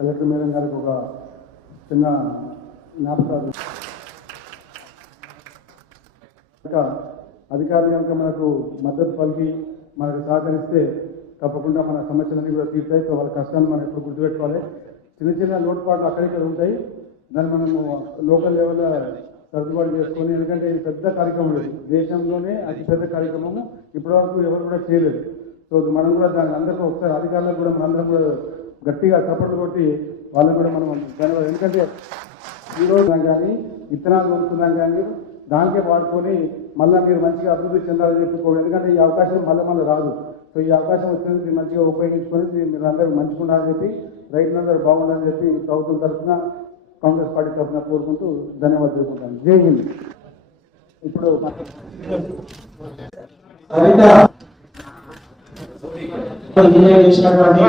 Collector madam గారికి ఒక చిన్న జ్ఞాపకాలు. ఇంకా అధికారులు కనుక మనకు మద్దతు పలికి మనకు సహకరిస్తే తప్పకుండా మన సమస్యలన్నీ కూడా తీర్చాయి సో వాళ్ళ కష్టాన్ని మనం ఎప్పుడు గుర్తుపెట్టుకోవాలి. చిన్న చిన్న లోటుపాట్లు అక్కడిక్కడ ఉంటాయి. దాన్ని మనము లోకల్ లెవెల్లో సర్దుబాటు చేసుకొని ఎందుకంటే ఇది పెద్ద కార్యక్రమం దేశంలోనే అతి పెద్ద కార్యక్రమము. ఇప్పటివరకు ఎవరు కూడా చేయలేదు. సో మనం కూడా దాన్ని అందరికీ ఒకసారి అధికారులకు కూడా మనందరం కూడా గట్టిగా సపోర్ట్ కొట్టి వాళ్ళు కూడా మనం దానివల్ల ఎందుకంటే ఈరోజు కానీ విత్తనాలు కొనుక్కున్నాం కానీ దానికే వాడుకొని మళ్ళీ మీరు మంచిగా అభివృద్ధి చెందాలని చెప్పుకోవాలి. ఎందుకంటే ఈ అవకాశం మళ్ళీ మళ్ళీ రాదు. సో ఈ అవకాశం వచ్చినందుకు మీరు మంచిగా ఉపయోగించుకొని మీరు అందరూ మంచిగా ఉండాలని చెప్పి రైతులందరూ బాగుండాలని చెప్పి ప్రభుత్వం తరఫున కాంగ్రెస్ పార్టీ తరఫున కోరుకుంటూ ధన్యవాదాలు తెలుపుకుంటాను జై హింద్. ఇప్పుడు వినియోగించినటువంటి